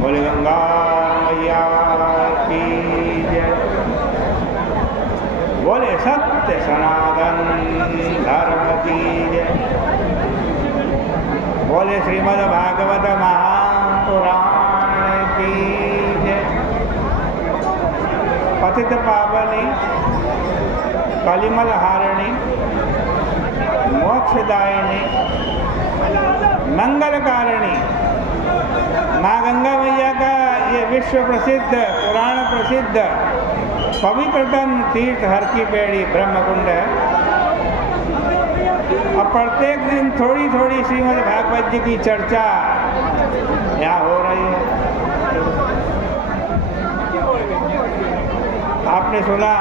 बोले गंगा मैया की जय। बोले सत्य सनातन धर्म की जय। बोले श्रीमद् भागवत महापुराण की जय। पतित पावनी कलिमल हारिणी मोक्षदायिनी मंगलकारिणी माँ गंगा मैया का ये विश्व प्रसिद्ध पुराण प्रसिद्ध पवित्रतम तीर्थ हर की पेड़ी ब्रह्मकुंड है। और प्रत्येक दिन थोड़ी थोड़ी श्रीमद् भागवत जी की चर्चा यहाँ हो रही है। आपने सुना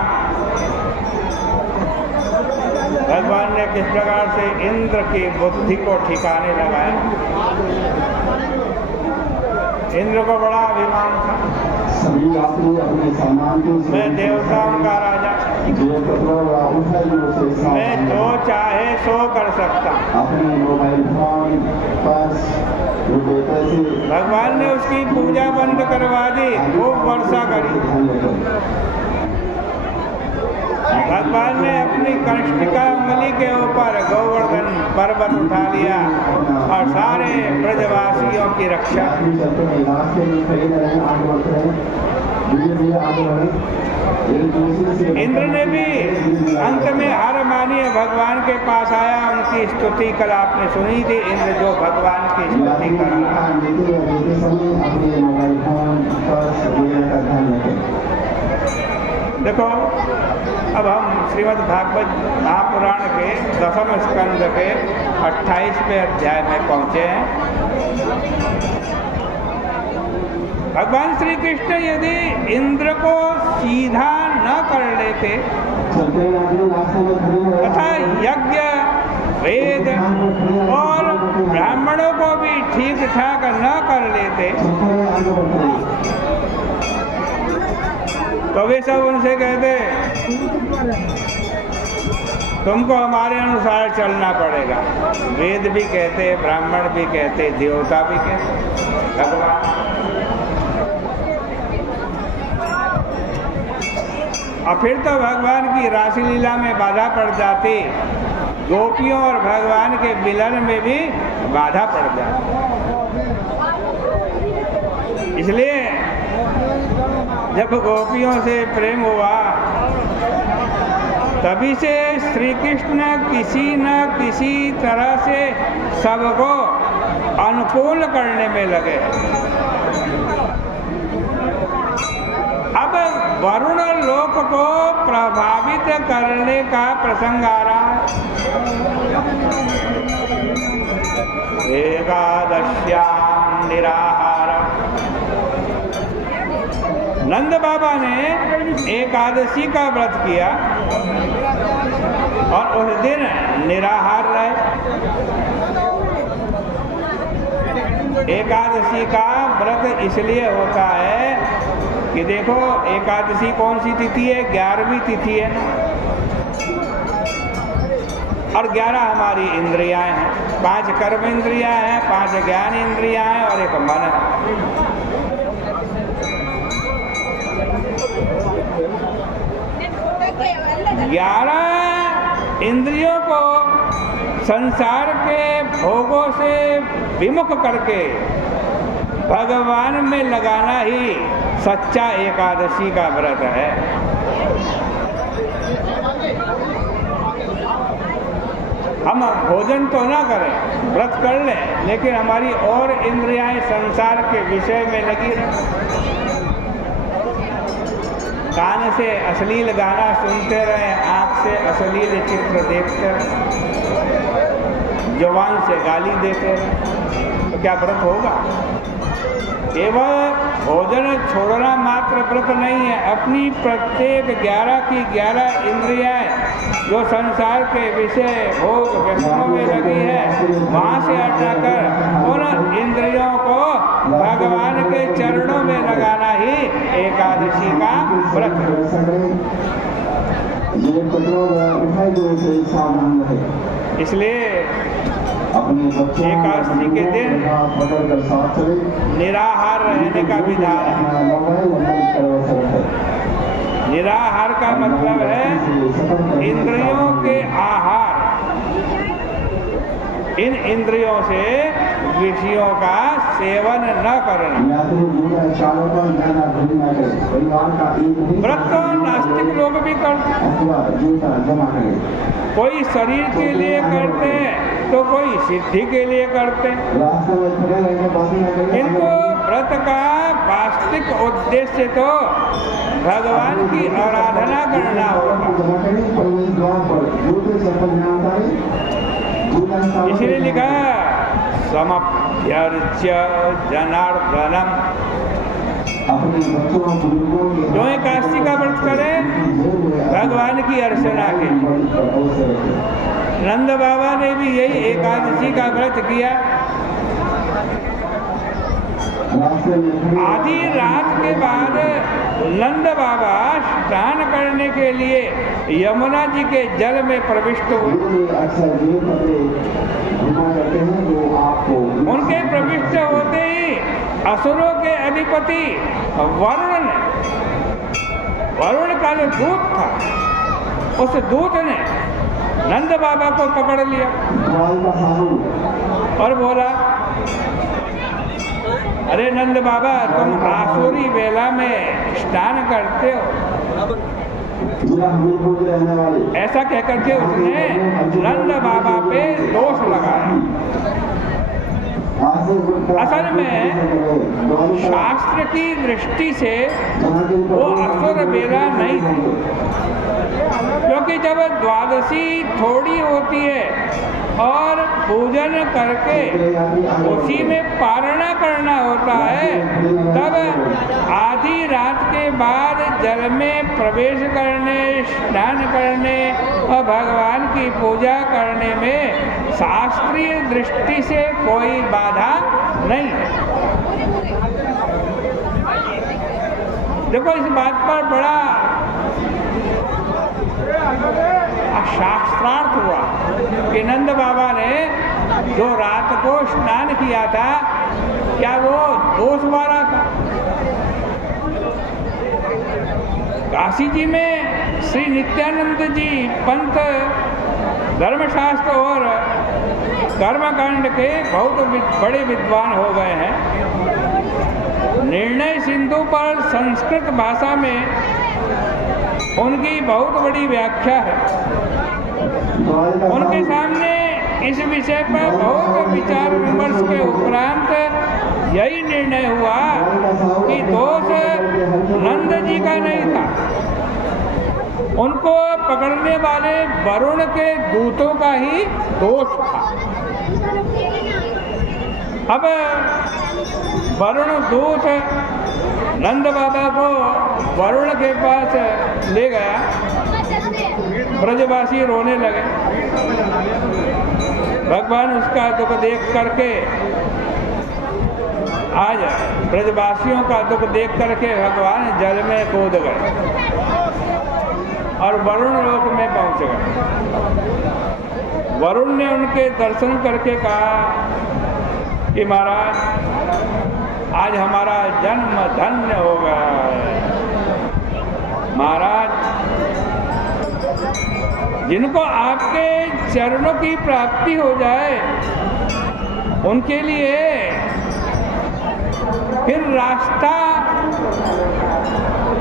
भगवान ने किस प्रकार से इंद्र की बुद्धि को ठिकाने लगाया। इंद्र को बड़ा अभिमान था, मैं देवताओं का राजा, मैं जो चाहे सो कर सकता। भगवान ने उसकी पूजा बंद करवा दी, खूब वर्षा करी। भगवान ने अपनी कष्टिका अंगुली के ऊपर गोवर्धन पर्वत उठा लिया और सारे ब्रजवासियों की रक्षा। इंद्र ने भी अंत में हार मानी, भगवान के पास आया, उनकी स्तुति कल आपने सुनी थी। इंद्र जो भगवान की स्तुति कर रहा। देखो अब हम श्रीमद् भागवत महापुराण के 10वें स्कंद के 28वें अध्याय में पहुंचे हैं। भगवान श्री कृष्ण यदि इंद्र को सीधा न कर लेते तथा यज्ञ वेद और ब्राह्मणों को भी ठीक ठाक न कर लेते तो वे सब उनसे कहते तुमको हमारे अनुसार चलना पड़ेगा। वेद भी कहते, ब्राह्मण भी कहते, देवता भी कहते, भगवान। और फिर तो भगवान की रासलीला लीला में बाधा पड़ जाती, गोपियों और भगवान के मिलन में भी बाधा पड़ जाती। इसलिए जब गोपियों से प्रेम हुआ तभी से श्री कृष्ण किसी न किसी तरह से सबको अनुकूल करने में लगे। अब वरुण लोक को प्रभावित करने का प्रसंग आ रहा है। एकादश्याम निराहार। नंद बाबा ने एकादशी का व्रत किया और उस दिन निराहार रहे। एकादशी का व्रत इसलिए होता है कि देखो एकादशी कौन सी तिथि है? 11वीं तिथि है और 11 हमारी इंद्रियां हैं। 5 कर्म इंद्रियां हैं, 5 ज्ञान इंद्रियां हैं और 1 मन है। 11 इंद्रियों को संसार के भोगों से विमुख करके भगवान में लगाना ही सच्चा एकादशी का व्रत है। हम भोजन तो ना करें, व्रत कर लें, लेकिन हमारी और इंद्रियाएं संसार के विषय में लगी रहें। कान से अश्लील गाना सुनते रहे, आँख से अश्लील चित्र देखते रहे, जुबान से गाली देते रहे, तो क्या व्रत होगा? केवल भोजन छोड़ना मात्र व्रत नहीं है। अपनी प्रत्येक 11 की 11 इंद्रियाएं जो संसार के विषय भोग व्यसनों में लगी है, वहाँ से हटाकर उन इंद्रियों को भगवान के चरणों में लगाना ही एकादशी का व्रत है। इसलिए एकादशी के दिन निराहार रहने का विधान है। निराहार का मतलब है इंद्रियों के आहार, इन इंद्रियों से विषयों का सेवन न करना। व्रत तो नास्तिक लोग भी करते हैं, कोई शरीर के लिए करते हैं तो कोई सिद्धि के लिए करते हैं। इनको व्रत का वास्तविक उद्देश्य तो भगवान की आराधना करना होगा। इसलिए लिखा समभ्यर्च्य जनार्दनम। जो एकादशी का व्रत करे भगवान की अर्चना के लिए। नंद बाबा ने भी यही एकादशी का व्रत किया। आधी रात के बाद नंद बाबा स्नान करने के लिए यमुना जी के जल में प्रविष्ट हुए। उनके प्रविष्ट होते ही असुरों के अधिपति वरुण का जो दूत था, उस दूत ने नंद बाबा को पकड़ लिया और बोला, अरे नंद बाबा, तुम आसुरी बेला में स्नान करते हो। ऐसा कहकर के उसने नंद बाबा पे दोष लगाया। असल में शास्त्र की दृष्टि से वो असुर बेला नहीं थी, क्योंकि जब द्वादशी थोड़ी होती है और पूजन करके उसी में पारणा करना होता है, तब आधी रात के बाद जल में प्रवेश करने, स्नान करने और भगवान की पूजा करने में शास्त्रीय दृष्टि से कोई बाधा नहीं। देखो, इस बात पर बड़ा शास्त्रार्थ हुआ कि नंद बाबा ने जो रात को स्नान किया था, क्या वो दोष वाला था? काशी जी में श्री नित्यानंद जी पंत धर्मशास्त्र और कर्मकांड के बहुत बड़े विद्वान हो गए हैं। निर्णय सिंधु पर संस्कृत भाषा में उनकी बहुत बड़ी व्याख्या है। उनके सामने इस विषय पर बहुत विचार विमर्श के उपरांत यही निर्णय हुआ कि दोष नंद जी का नहीं था, उनको पकड़ने वाले वरुण के दूतों का ही दोष था। अब वरुण दूत नंद बाबा को वरुण के पास ले गया। ब्रजवासी रोने लगे। भगवान उसका दुख देख करके, आज ब्रजवासियों का दुख देख करके भगवान जल में कूद गए और वरुण लोक में पहुंच गए। वरुण ने उनके दर्शन करके कहा कि महाराज, आज हमारा जन्म धन्य हो गया है। महाराज, जिनको आपके चरणों की प्राप्ति हो जाए, उनके लिए फिर रास्ता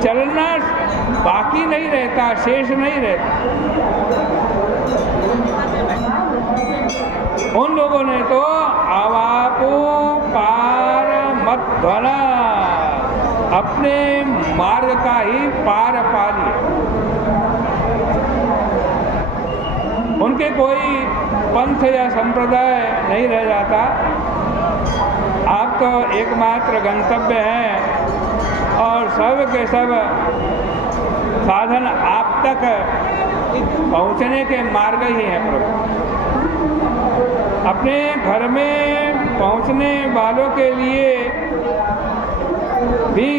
चलना बाकी नहीं रहता, शेष नहीं रहता। उन लोगों ने तो अवापो पार मत ध्वना, अपने मार्ग का ही पार पा लिया। उनके कोई पंथ या संप्रदाय नहीं रह जाता। आप तो एकमात्र गंतव्य हैं और सब के सब साधन आप तक पहुंचने के मार्ग ही हैं प्रभु। अपने घर में पहुंचने वालों के लिए भी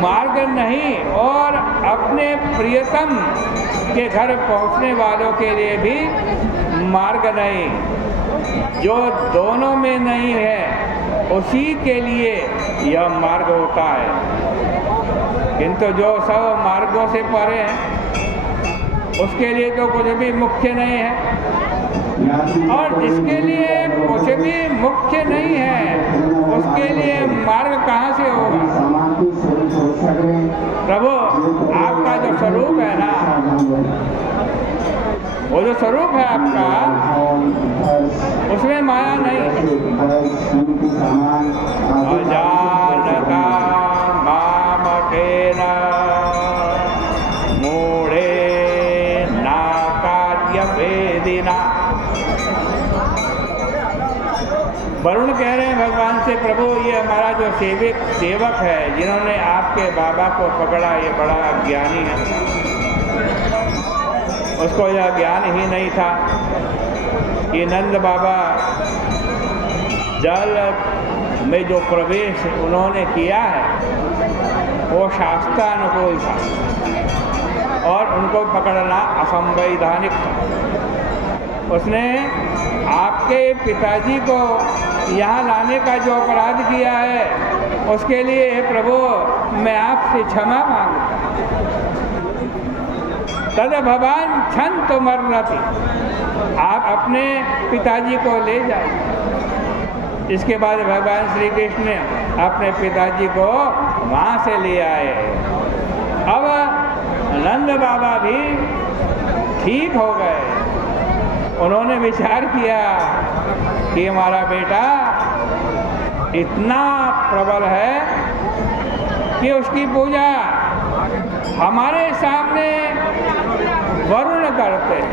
मार्ग नहीं और अपने प्रियतम के घर पहुंचने वालों के लिए भी मार्ग नहीं। जो दोनों में नहीं है उसी के लिए यह मार्ग होता है, किंतु जो सब मार्गों से परे हैं उसके लिए तो कुछ भी मुख्य नहीं है, और जिसके लिए कुछ भी मुख्य नहीं है उसके लिए मार्ग कहाँ से होगा। प्रभु, आपका जो स्वरूप है ना, वो जो स्वरूप है आपका, उसमें माया नहीं है। अजानता मामकेन मूढ़े ना कार्य वेदिना। वरुण कह रहे हैं भगवान से, प्रभु ये हमारा जो सेवक है जिन्होंने आपके बाबा को पकड़ा, ये बड़ा अज्ञानी है, उसको यह ज्ञान ही नहीं था कि नंद बाबा जल में जो प्रवेश उन्होंने किया है वो शास्त्रानुकूल था और उनको पकड़ना असंवैधानिक था। उसने आपके पिताजी को यहाँ लाने का जो अपराध किया है उसके लिए प्रभु मैं आपसे क्षमा मांगता। तद भगवान क्षंत मर्रति, आप अपने पिताजी को ले जाए। इसके बाद भगवान श्री कृष्ण ने अपने पिताजी को वहाँ से ले आए। अब नंद बाबा भी ठीक हो गए। उन्होंने विचार किया कि हमारा बेटा इतना प्रबल है कि उसकी पूजा हमारे सामने वरुण करते हैं।